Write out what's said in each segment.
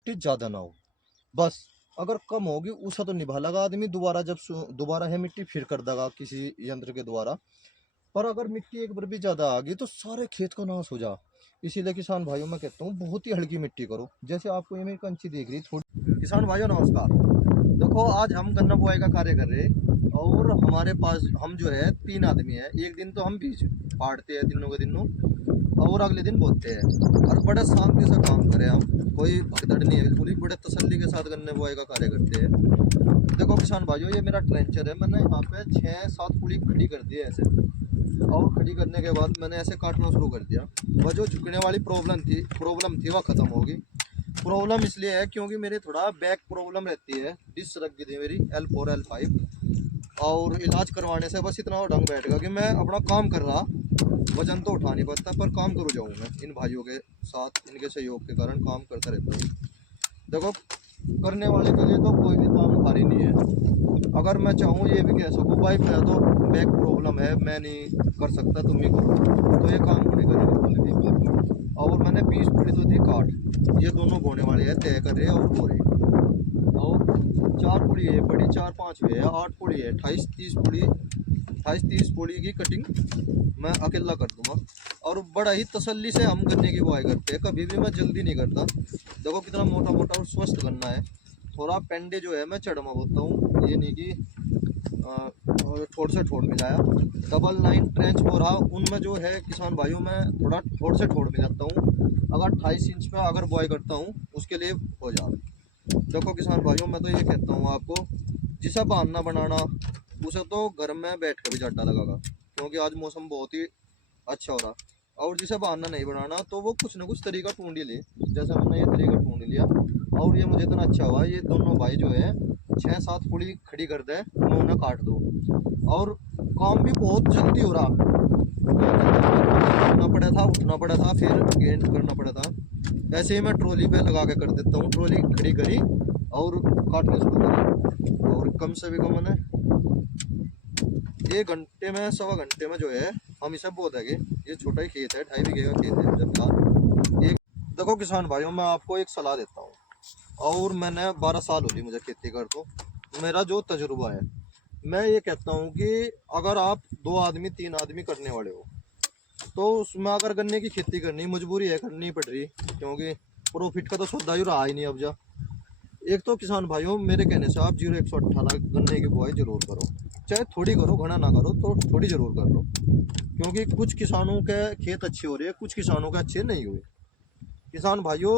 मिट्टी ज्यादा ना हो, बस। अगर कम होगी उसे तो निभा लगा आदमी, दोबारा जब दोबारा है मिट्टी फिर कर देगा किसी यंत्र के द्वारा। पर अगर मिट्टी एक बार भी ज्यादा आ गई तो सारे खेत का नाश हो जा। इसीलिए किसान भाइयों मैं कहता हूँ बहुत ही हल्की मिट्टी करो। जैसे आपको ये मेरी कंची दिख रही थोड़ी। किसान भाइयों नमस्कार। देखो आज हम गन्ना बुआई का कार्य कर रहे हैं और हमारे पास हम जो है 3 आदमी है। एक दिन तो हम बीज पाड़ते हैं दिनों के दिनों, और अगले दिन बोते हैं, और बड़े शांति से काम करें हम। कोई भगदड़ नहीं है, बिल्कुल ही बड़े तसल्ली के साथ गन्ने बुआई का कार्य करते हैं। देखो किसान भाइयों ये मेरा ट्रेंचर है, मैंने यहाँ पे 6-7 पुली खड़ी कर दी है ऐसे, और खड़ी करने के बाद मैंने ऐसे काटना शुरू कर दिया। वह जो झुकने वाली प्रॉब्लम थी वह खत्म होगी। प्रॉब्लम इसलिए है क्योंकि मेरे थोड़ा बैक प्रॉब्लम रहती है, डिस्क रख गई थी मेरी L4 L5, और इलाज करवाने से बस इतना ढंग बैठ गया कि मैं अपना काम कर रहा, वजन तो उठा नहीं पाता पर काम करूँ जाऊँ मैं इन भाइयों के साथ, इनके सहयोग के कारण काम करता रहता हूँ। देखो करने वाले के लिए तो कोई भी काम भारी नहीं है। अगर मैं चाहूँ ये भी कह सकूँ भाई मेरा तो बैक प्रॉब्लम है, मैं नहीं कर सकता तुम ही करो, तो ये काम होने का नहीं बिल्कुल भी। और मैंने 20 पुड़ी तो दी काट, ये दोनों बोने वाले हैं, तय कर रहे हैं और बो रहे हैं। और 4 पुड़ी है बड़ी, 4-5 हुए है, 8 पुड़ी है, 28-30 पुड़ी की कटिंग मैं अकेला कर दूंगा। और बड़ा ही तसल्ली से हम गन्ने की बुआई करते हैं, कभी भी मैं जल्दी नहीं करता। देखो कितना मोटा मोटा और स्वस्थ गन्ना है। थोड़ा पेंडे जो है मैं चढ़मा बोलता हूँ, ये नहीं कि ठोड़ से ठोड़ मिलाया। डबल 9 ट्रेंच हो रहा उनमें जो है किसान भाइयों मैं थोड़ा ठोड़ से ठोड़ मिलाता हूँ। अगर 28 इंच पे अगर बुआई करता हूँ उसके लिए हो जा। देखो किसान भाइयों मैं तो ये कहता हूँ आपको, जिसे बहाना बनाना उसे तो घर में बैठ कर भी जट्टा लगागा, क्योंकि आज मौसम बहुत ही अच्छा हो रहा। और जिसे बहाना नहीं बनाना तो वो कुछ ना कुछ तरीका ढूंढ ही ले, जैसे मैंने ये तरीका ढूंढ लिया। और ये मुझे इतना अच्छा हुआ, ये दोनों भाई जो है 6-7 पुड़ी खड़ी कर दे, मैं उन्हें काट दूँ, और काम भी बहुत जल्दी हो रहा। उठना पड़ा था, फिर गेंद करना पड़ा था। ऐसे ही मैं ट्रॉली पे लगा के कर देता हूँ, ट्रॉली खड़ी करी और काटने शुरू करी। और कम से भी कम मैंने 1 घंटे में, 1.25 घंटे में जो है हम इसे बो देंगे। ये छोटा ही खेत है, 2.5 बीघे का खेत है जब फिलहाल। एक देखो किसान भाइयों मैं आपको एक सलाह देता हूँ, और मैंने 12 साल हो गई मुझे खेती कर, तो मेरा जो तजुर्बा है मैं ये कहता हूँ कि अगर आप 2 आदमी 3 आदमी करने वाले हो तो उसमें अगर गन्ने की खेती करनी मजबूरी है, करनी पड़ रही, क्योंकि प्रॉफिट का तो सौदा ही रहा ही नहीं अब जा। एक तो किसान भाइयों मेरे कहने से आप 0-118 गन्ने की बुआई जरूर करो, चाहे थोड़ी करो, घना ना करो तो थोड़ी जरूर कर लो। क्योंकि कुछ किसानों के खेत अच्छे हो रहे हैं, कुछ किसानों के अच्छे नहीं हुए। किसान भाइयों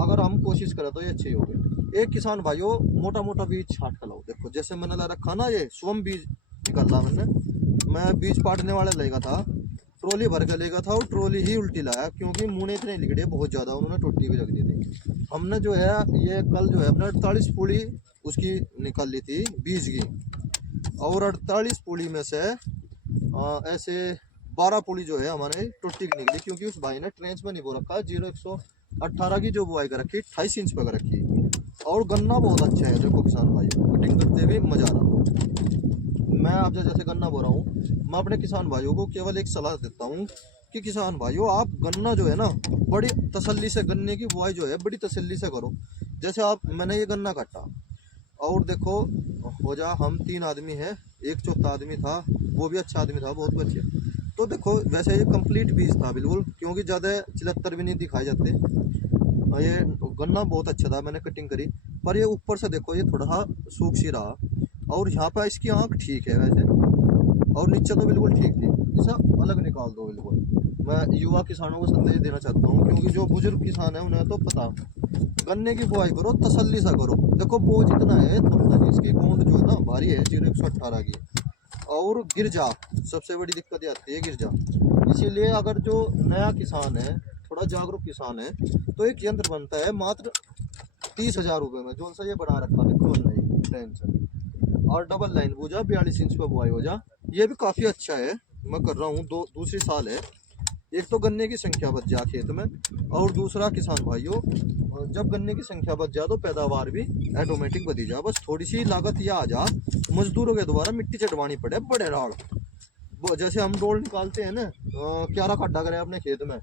अगर हम कोशिश करें तो ये अच्छे हो गए। एक किसान भाइयों मोटा मोटा बीज छाट कर लाओ। देखो जैसे मैंने ला रखा ना, ये स्वम बीज निकल मैंने, मैं बीज पाटने वाले लेगा था, ट्रॉली भर के लेगा था, और ट्रॉली ही उल्टी लाया क्योंकि मुँह इतने लिगड़े बहुत ज़्यादा, उन्होंने टोटी भी रख दी थी। हमने जो है ये कल जो है अपने 48 पूड़ी उसकी निकल ली थी बीज की, और 48 पूड़ी में से ऐसे 12 पूड़ी जो है हमारे टोटी की निकली, क्योंकि उस भाई ने ट्रेंच में नहीं बो रखा, 0-118 की जो बुआई कर रखी, 28 इंच पे कर रखी। और गन्ना बहुत अच्छा है, देखो किसान भाई कटिंग करते हुए मजा आ रहा। मैं आप जैसे गन्ना बो रहा हूँ, मैं अपने किसान भाइयों को केवल एक सलाह देता हूँ कि किसान भाइयों आप गन्ना जो है ना बड़ी तसल्ली से, गन्ने की बुआई जो है बड़ी तसल्ली से करो। जैसे आप मैंने ये गन्ना काटा, और देखो हो जा हम 3 आदमी हैं, एक चौथा आदमी था वो भी अच्छा आदमी था, बहुत अच्छे। तो देखो वैसे ये कंप्लीट बीज था बिल्कुल, क्योंकि ज़्यादा चिलत्तर भी नहीं दिखाए जाते। और ये गन्ना बहुत अच्छा था, मैंने कटिंग करी। पर ये ऊपर से देखो ये थोड़ा सा सूख सी रहा, और यहाँ पर इसकी आँख ठीक है वैसे, और नीचे तो बिल्कुल ठीक थी। इसे अलग निकाल दो बिल्कुल। मैं युवा किसानों को संदेश देना चाहता हूँ, क्योंकि जो बुजुर्ग किसान है उन्हें तो पता, गन्ने की बुआई करो तसल्ली सा करो। देखो बोझ इतना है थोड़ा, इसकी गोंद जो है ना भारी है 0-118 की, और गिर जा सबसे बड़ी दिक्कत ये आती है, गिर जा। इसीलिए अगर जो नया किसान है, थोड़ा जागरूक किसान है, तो एक यंत्र बनता है मात्र 30,000 रुपये में, जो सा ये बना रखा देखो टेंशन, और डबल लाइन बूझा 42 इंच पे बुआई हो जा। ये भी काफ़ी अच्छा है, मैं कर रहा हूँ, दूसरी साल है। एक तो गन्ने की संख्या बच जा खेत में, और दूसरा किसान भाइयों जब गन्ने की संख्या बच जा तो पैदावार भी ऑटोमेटिक बढ़ी जा। बस थोड़ी सी लागत यह आ जा, मजदूरों के द्वारा मिट्टी चटवानी पड़े बड़े राड़। वो जैसे हम डोल निकालते हैं ना, क्यारा खड्डा करें अपने खेत में,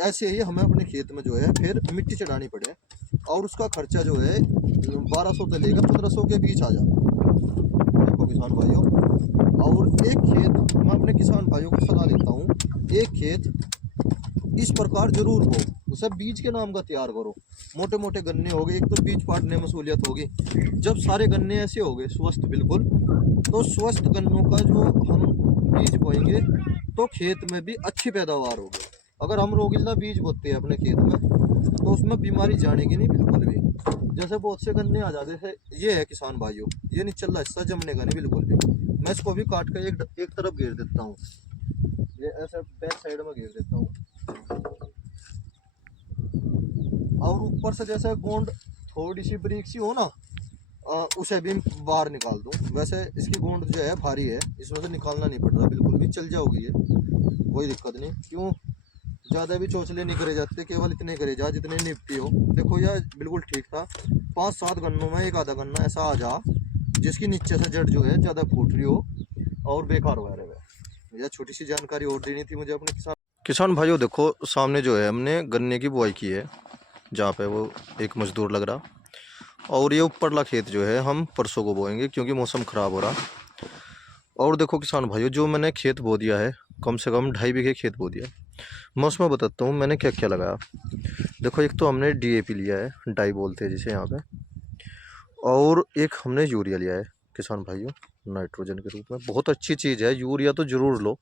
ऐसे ही हमें अपने खेत में जो है फिर मिट्टी चढ़ानी पड़े। और उसका खर्चा जो है 1200 से लेकर 1500 के बीच आ जाता है। देखो किसान भाइयों, और एक खेत मैं अपने किसान भाइयों को सलाह देता हूँ, एक खेत इस प्रकार जरूर हो, उसे बीज के नाम का तैयार करो। मोटे मोटे गन्ने हो गए, एक तो बीज पाटने में सहूलियत होगी। जब सारे गन्ने ऐसे हो गए स्वस्थ बिल्कुल, तो स्वस्थ गन्नों का जो हम बीज बोएंगे तो खेत में भी अच्छी पैदावार होगी। अगर हम रोगिल्ला बीज बोते हैं अपने खेत में तो उसमें बीमारी जानेगी नहीं बिल्कुल भी। जैसे बहुत से गन्ने आ जाते हैं, ये है किसान भाइयों, ये निचला हिस्सा जमने का नहीं बिल्कुल भी। मैं इसको भी काट कर एक तरफ घेर देता हूँ, ये ऐसे बैक साइड में घेर देता हूँ। और ऊपर से जैसे गोंद थोड़ी सी बारीक सी हो ना, उसे भी बाहर निकाल दूं। वैसे इसकी गोंद जो है भारी है, इसमें से निकालना नहीं पड़ रहा बिल्कुल भी, चल जाओगी ये, कोई दिक्कत नहीं। क्यों ज़्यादा भी चोचले नहीं करे जाते, केवल इतने करे जा जितने निपटी हो। देखो यह बिल्कुल ठीक था। 5-7 गन्नों में एक आधा गन्ना ऐसा आ जा जिसकी नीचे से जड़ जो है ज़्यादा फूट रही हो और बेकार हो रहे। यह छोटी सी जानकारी और देनी थी मुझे अपने किसान भाइयों। देखो सामने जो है हमने गन्ने की बुआई की है, जहाँ पे वो एक मजदूर लग रहा, और ये ऊपरला खेत जो है हम परसों को बोएंगे क्योंकि मौसम ख़राब हो रहा। और देखो किसान भाइयों, जो मैंने खेत बो दिया है, कम से कम 2.5 बीघे खेत बो दिया। मैं उसमें बताता हूँ मैंने क्या क्या लगाया। देखो एक तो हमने DAP लिया है, डाई बोलते हैं जिसे यहाँ पे, और एक हमने यूरिया लिया है किसान भाइयों, नाइट्रोजन के रूप में। बहुत अच्छी चीज़ है, यूरिया तो ज़रूर लो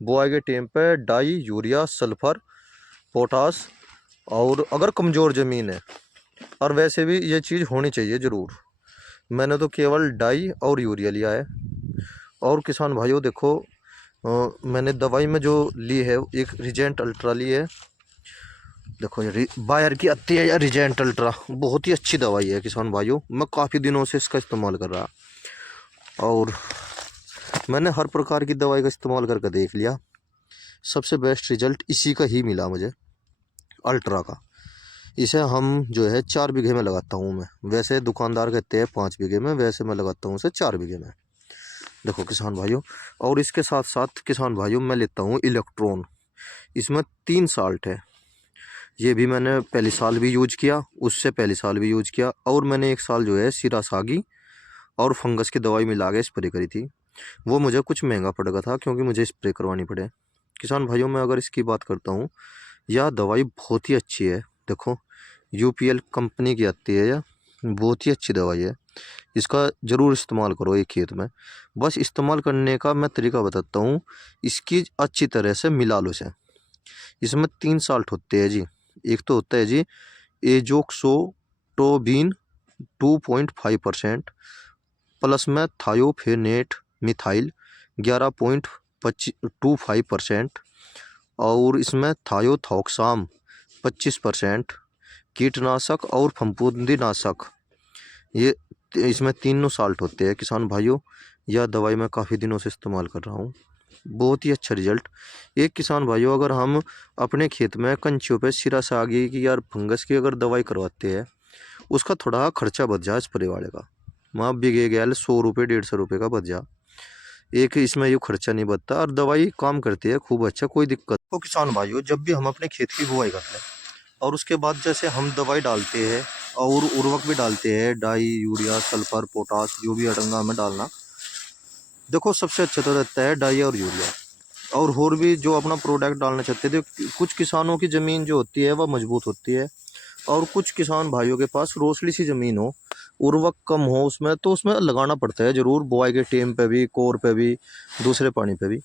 बुआई के टाइम पे। डाई, यूरिया, सल्फर, पोटास, और अगर कमज़ोर ज़मीन है, और वैसे भी ये चीज़ होनी चाहिए ज़रूर। मैंने तो केवल डाई और यूरिया लिया है। और किसान भाइयों देखो, मैंने दवाई में जो ली है, एक रिजेंट अल्ट्रा ली है। देखो ये बायर की आती है या रिजेंट अल्ट्रा, बहुत ही अच्छी दवाई है किसान भाइयों। मैं काफ़ी दिनों से इसका इस्तेमाल कर रहा, और मैंने हर प्रकार की दवाई का इस्तेमाल करके देख लिया, सबसे बेस्ट रिजल्ट इसी का ही मिला मुझे, अल्ट्रा का। इसे हम जो है 4 बीघे में लगाता हूँ मैं। वैसे दुकानदार कहते हैं 5 बीघे में, वैसे मैं लगाता हूँ उसे 4 बीघे में। देखो किसान भाइयों, और इसके साथ साथ किसान भाइयों मैं लेता हूँ इलेक्ट्रॉन। इसमें 3 साल्ट है। ये भी मैंने पहले साल भी यूज किया, उससे पहले साल भी यूज किया, और मैंने एक साल जो है सिरासागी और फंगस की दवाई मिला के स्प्रे करी थी। वो मुझे कुछ महंगा पड़ गया था क्योंकि मुझे स्प्रे करवानी पड़े। किसान भाइयों मैं अगर इसकी बात करता हूँ, यह दवाई बहुत ही अच्छी है। देखो UPL कंपनी की आती है, यह बहुत ही अच्छी दवाई है। इसका ज़रूर इस्तेमाल करो एक खेत में। बस इस्तेमाल करने का मैं तरीका बताता हूँ, इसकी अच्छी तरह से मिला लो इसे। इसमें 3 साल्ट होते हैं जी। एक तो होता है जी एजोक्सोटोबिन 2.5%, प्लस में थायोफेनेट मिथाइल 11.25%, और इसमें थायोथॉक्साम 25%, कीटनाशक और फफूंदीनाशक, ये इसमें 3 साल्ट होते हैं किसान भाइयों। यह दवाई मैं काफ़ी दिनों से इस्तेमाल कर रहा हूँ, बहुत ही अच्छा रिजल्ट। एक किसान भाइयों, अगर हम अपने खेत में कंचियों पे सिरासागी की या फंगस की अगर दवाई करवाते हैं, उसका थोड़ा खर्चा बच जा स्प्रे वाले का। वहाँ बिगे गया 100 रुपये 150 रुपये का बच जा, एक इसमें ये खर्चा नहीं बचता, और दवाई काम करती है खूब अच्छा, कोई दिक्कत। तो किसान भाइयों जब भी हम अपने खेत की बुआई करते हैं और उसके बाद जैसे हम दवाई डालते हैं और उर्वरक भी डालते हैं, डाई, यूरिया, सल्फर, पोटास, जो भी अड़ंगा हमें डालना, देखो सबसे अच्छा तो रहता है डाई और यूरिया। और भी जो अपना प्रोडक्ट डालना चाहते थे, कुछ किसानों की ज़मीन जो होती है वह मजबूत होती है, और कुछ किसान भाइयों के पास रोसली सी ज़मीन हो, उर्वरक कम हो उसमें, तो उसमें लगाना पड़ता है ज़रूर, बुआई के टाइम पे भी, कोर पे भी, दूसरे पानी पे भी।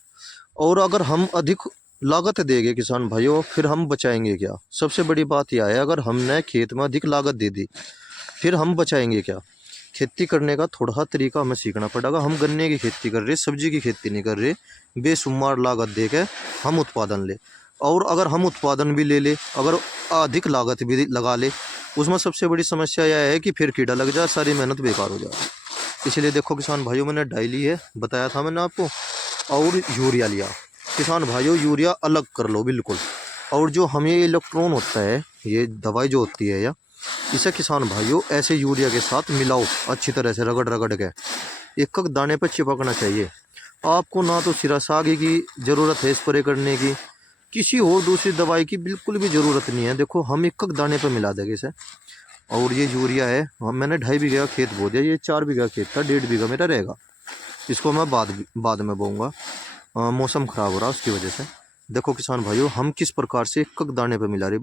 और अगर हम अधिक लागत देंगे किसान भाइयों, फिर हम बचाएंगे क्या? सबसे बड़ी बात यह है, अगर हमने खेत में अधिक लागत दे दी फिर हम बचाएंगे क्या? खेती करने का थोड़ा तरीका हमें सीखना पड़ेगा। हम गन्ने की खेती कर रहे, सब्जी की खेती नहीं कर रहे, बेशुमार लागत दे के हम उत्पादन ले। और अगर हम उत्पादन भी ले ले, अगर अधिक लागत भी लगा ले, उसमें सबसे बड़ी समस्या यह है कि फिर कीड़ा लग जाए, सारी मेहनत बेकार हो जाए। इसलिए देखो किसान भाइयों, मैंने डाई ली है, बताया था मैंने आपको, और यूरिया लिया। किसान भाइयों यूरिया अलग कर लो बिल्कुल, और जो हमें इलेक्ट्रॉन होता है, ये दवाई जो होती है, या इसे किसान भाइयों ऐसे यूरिया के साथ मिलाओ अच्छी तरह से, रगड़ रगड़ के एक दाने पर चिपकना चाहिए। आपको ना तो सिरासागी की ज़रूरत है स्प्रे करने की, किसी और दूसरी दवाई की बिल्कुल भी ज़रूरत नहीं है। देखो हम एक दाने पर मिला देंगे इसे, और ये यूरिया है, मैंने 2.5 बीघे का खेत बो दिया। ये 4 बीघा खेत था, 1.5 बीघा मेरा रहेगा। इसको मैं बाद में बोऊंगा। मौसम ख़राब हो रहा है उसकी वजह से। देखो किसान भाइयों, हम किस प्रकार से एक एक दाने पे मिला रहे।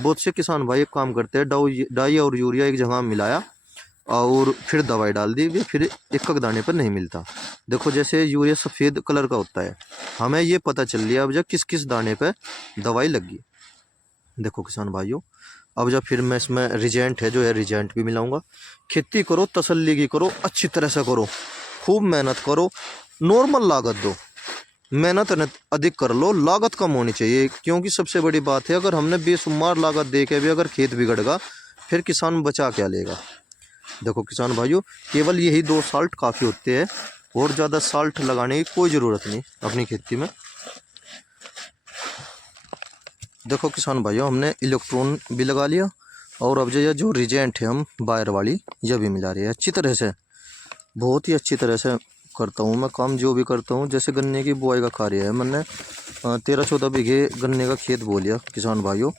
बहुत से किसान भाई एक काम करते हैं, डाई और यूरिया एक जगह मिलाया और फिर दवाई डाल दी, फिर एक एक दाने पर नहीं मिलता। देखो जैसे यूरिया सफ़ेद कलर का होता है, हमें ये पता चल लिया अब जब किस किस दाने पर दवाई लगी। देखो किसान भाइयों, अब जब फिर मैं इसमें रिजेंट है जो है, रिजेंट भी मिलाऊंगा। खेती करो, तसल्ली की करो, अच्छी तरह से करो, खूब मेहनत करो, नॉर्मल लागत दो। मेहनत अधिक कर लो, लागत कम होनी चाहिए। क्योंकि सबसे बड़ी बात है, अगर हमने बेशुमार लागत दे के भी अगर खेत बिगड़ेगा, फिर किसान बचा क्या लेगा। देखो किसान भाइयों, केवल यही 2 साल्ट काफ़ी होते हैं, और ज़्यादा साल्ट लगाने की कोई ज़रूरत नहीं अपनी खेती में। देखो किसान भाइयों, हमने इलेक्ट्रॉन भी लगा लिया, और अब जो रिजेंट है हम बायर वाली, यह भी मिला रही है अच्छी तरह से। बहुत ही अच्छी तरह से करता हूँ मैं काम, जो भी करता हूँ। जैसे गन्ने की बुआई का कार्य है, मैंने 13-14 बीघे गन्ने का खेत बो लिया किसान भाइयों।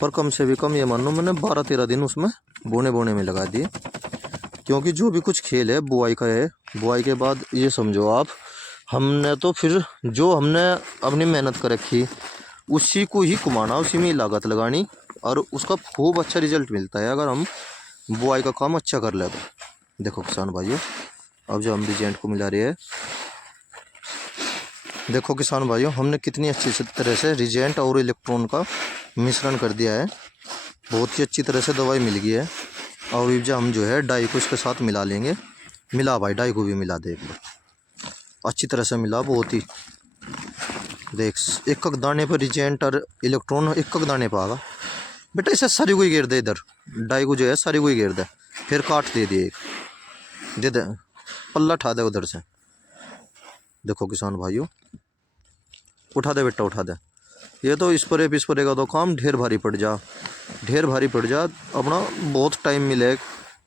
पर कम से भी कम ये मान लो मैंने 12-13 दिन उसमें बोने में लगा दिए। क्योंकि जो भी कुछ खेल है बुआई का है, बुआई के बाद ये समझो आप, हमने तो फिर जो हमने अपनी मेहनत कर रखी उसी को ही कमाना, उसी में ही लागत लगानी, और उसका खूब अच्छा रिजल्ट मिलता है अगर हम बुआई का काम अच्छा कर ले तो। देखो किसान भाइयों, अब जो हम रिजेंट को मिला रहे हैं, देखो किसान भाइयों, हमने कितनी अच्छी तरह से रिजेंट और इलेक्ट्रॉन का मिश्रण कर दिया है। बहुत ही अच्छी तरह से दवाई मिल गई है। और जब हम जो है डाई को इसके साथ मिला लेंगे। मिला भाई, डाई को भी मिला दे एक बार, अच्छी तरह से मिला। बहुत ही देख, एक एक दाने पर रिजेंट और इलेक्ट्रॉन एक एक दाने पर आगा। बेटा इसे सारी को ही घेर दे, इधर डाई को जो है सारी को ही घेर दे, फिर काट दे दिए, एक दे दे, पल्ला उठा दे उधर से। देखो किसान भाइयों, उठा दे बेटा, उठा दे। ये तो स्प्रे का तो काम ढेर भारी पड़ जा, ढेर भारी पड़ जा। अपना बहुत टाइम मिले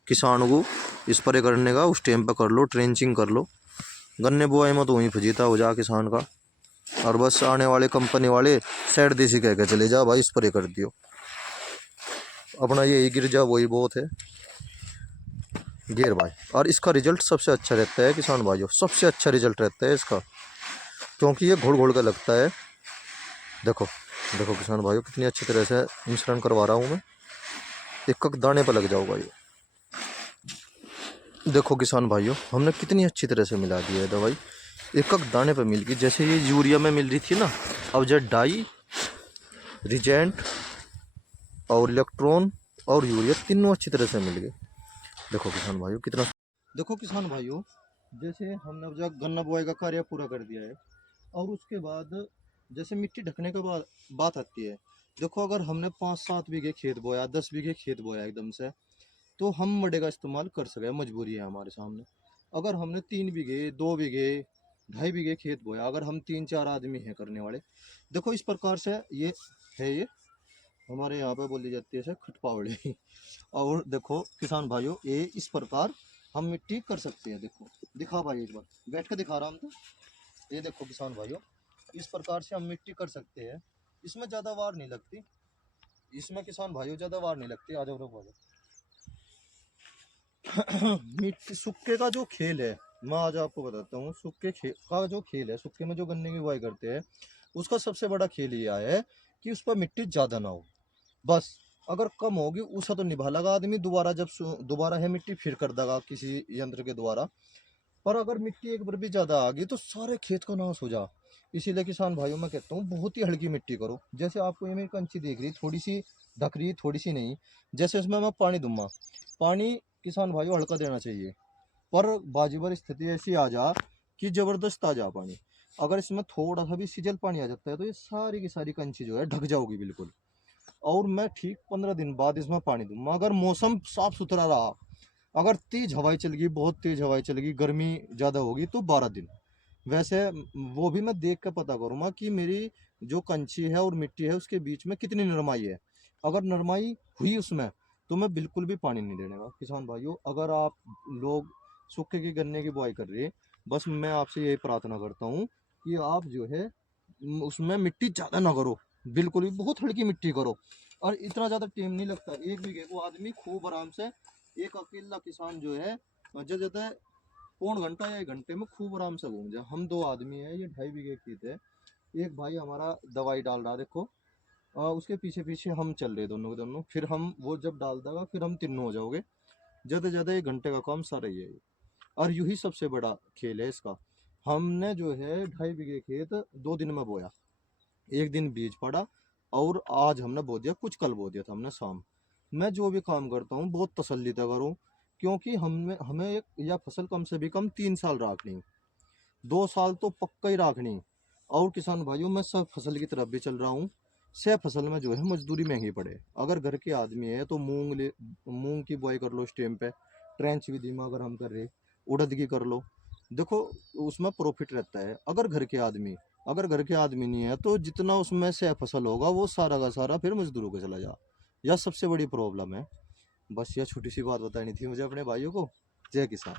किसान को स्प्रे करने का, उस टाइम पर कर लो, ट्रेंचिंग कर लो। गन्ने बुआई में तो वहीं फजीता हो जा किसान का। और बस आने वाले कंपनी वाले साइड देसी कह के चले जा भाई, स्प्रे कर दियो, अपना यही गिर जा वही बहुत है गिर भाई। और इसका रिजल्ट सबसे अच्छा रहता है किसान भाइयों, सबसे अच्छा रिजल्ट रहता है इसका, क्योंकि ये घोड़ घोड़ का लगता है। देखो देखो किसान भाइयों, कितनी अच्छी तरह से मिश्रण करवा रहा हूँ मैं, एक एक दाने पर लग जाओगा ये। देखो किसान भाइयों, हमने कितनी अच्छी तरह से मिला दी है दवाई, एक एक दाने पर मिल गई। जैसे ये यूरिया में मिल रही थी ना, अब जो डाई, रिजेंट और इलेक्ट्रॉन और यूरिया तीनों अच्छी तरह से मिल गए। देखो किसान भाइयों कितना। देखो किसान भाइयों, जैसे हमने अब जो गन्ना बुआई का कार्य पूरा कर दिया है, और उसके बाद जैसे मिट्टी ढकने के बाद बात आती है। देखो अगर हमने 5-7 बीघे खेत बोया, 10 बीघे खेत बोया एकदम से, तो हम मडे का इस्तेमाल कर सके, मजबूरी है हमारे सामने। अगर हमने 3 बीघे, 2 बीघे, 2.5 बीघे खेत बोया, अगर हम 3-4 आदमी हैं करने वाले, देखो इस प्रकार से ये है, ये हमारे यहाँ पे बोली जाती है खटपावड़ी। और देखो किसान भाइयों, ये इस प्रकार हम मिट्टी कर सकते हैं। देखो दिखा भाई, एक बार बैठ के दिखा रहा हूँ तो ये देखो किसान भाइयों, इस प्रकार से हम मिट्टी कर सकते हैं। इसमें ज़्यादा वार नहीं लगती, इसमें किसान भाइयों ज़्यादा वार नहीं लगती। आ जाओ रुको। मिट्टी सूखे का जो खेल है, मैं आज आपको बताता हूँ। सूखे का जो खेल है, सूखे में जो गन्ने की बुआई करते हैं, उसका सबसे बड़ा खेल ये है कि उस पर मिट्टी ज़्यादा ना हो। बस अगर कम होगी उसे तो निभा लगा आदमी, दोबारा जब दोबारा है मिट्टी फिर कर देगा किसी यंत्र के द्वारा। पर अगर मिट्टी एक बार भी ज़्यादा आ गई तो सारे खेत का नाश हो जा। इसीलिए किसान भाइयों मैं कहता हूँ, बहुत ही हल्की मिट्टी करो। जैसे आपको ये मेरी कंची देख रही, थोड़ी सी ढक रही, थोड़ी सी नहीं। जैसे इसमें मैं पानी दूंगा, पानी किसान भाइयों हल्का देना चाहिए। पर बाजीबर स्थिति ऐसी आ जा कि ज़बरदस्त आ जा पानी, अगर इसमें थोड़ा सा भी सीजल पानी आ जाता है तो ये सारी की सारी कंची जो है ढक जाओगी बिल्कुल। और मैं ठीक 15 दिन बाद इसमें पानी दूंगा। अगर मौसम साफ सुथरा रहा, अगर तेज हवाएं चल गई, बहुत तेज हवाएं चल गई, गर्मी ज़्यादा होगी, तो 12 दिन। वैसे वो भी मैं देख कर पता करूँगा कि मेरी जो कंची है और मिट्टी है उसके बीच में कितनी नरमाई है। अगर नरमाई हुई उसमें, तो मैं बिल्कुल भी पानी नहीं देने का। किसान भाइयों, अगर आप लोग सूखे के गन्ने की बुआई कर रहे हैं, बस मैं आपसे यही प्रार्थना करता हूँ कि आप जो है उसमें मिट्टी ज़्यादा ना करो, बिल्कुल भी बहुत हल्की मिट्टी करो। और इतना ज़्यादा टाइम नहीं लगता। 1 बीघे को आदमी खूब आराम से, एक अकेला किसान जो है जैसे 1.25 घंटा या 1 घंटे में खूब आराम से घूम जाए। हम 2 आदमी हैं, ये 2.5 बीघे खेत है। एक भाई हमारा दवाई डाल रहा है, देखो उसके पीछे पीछे हम चल रहे दोनों के दोनों। फिर हम वो जब डाल देगा फिर हम तीनों हो जाओगे। ज़्यादा से ज़्यादा 1 घंटे का काम सारा ही है ये। और यही सबसे बड़ा खेल है इसका। हमने जो है 2.5 बीघे खेत 2 दिन में बोया। एक दिन बीज पड़ा और आज हमने बो दिया, कुछ कल बो दिया था हमने शाम। मैं जो भी काम करता हूँ बहुत तसल्ली से करूँ, क्योंकि हमें हमें एक यह फसल कम से भी कम 3 साल रखनी, 2 साल तो पक्का ही रखनी। और किसान भाइयों मैं सब फसल की तरफ भी चल रहा हूँ। से फसल में जो है मजदूरी महंगी पड़े। अगर घर के आदमी है तो मूंग की बुआई कर लो इस टाइम पे, ट्रेंच विधि में अगर हम कर रहे, उड़द की कर लो, देखो उसमें प्रॉफिट रहता है। अगर घर के आदमी नहीं है तो जितना उसमें से फसल होगा वो सारा का सारा फिर मजदूरों को चला जा। यह सबसे बड़ी प्रॉब्लम है। बस यह छोटी सी बात बतानी थी मुझे अपने भाइयों को। जय किसान।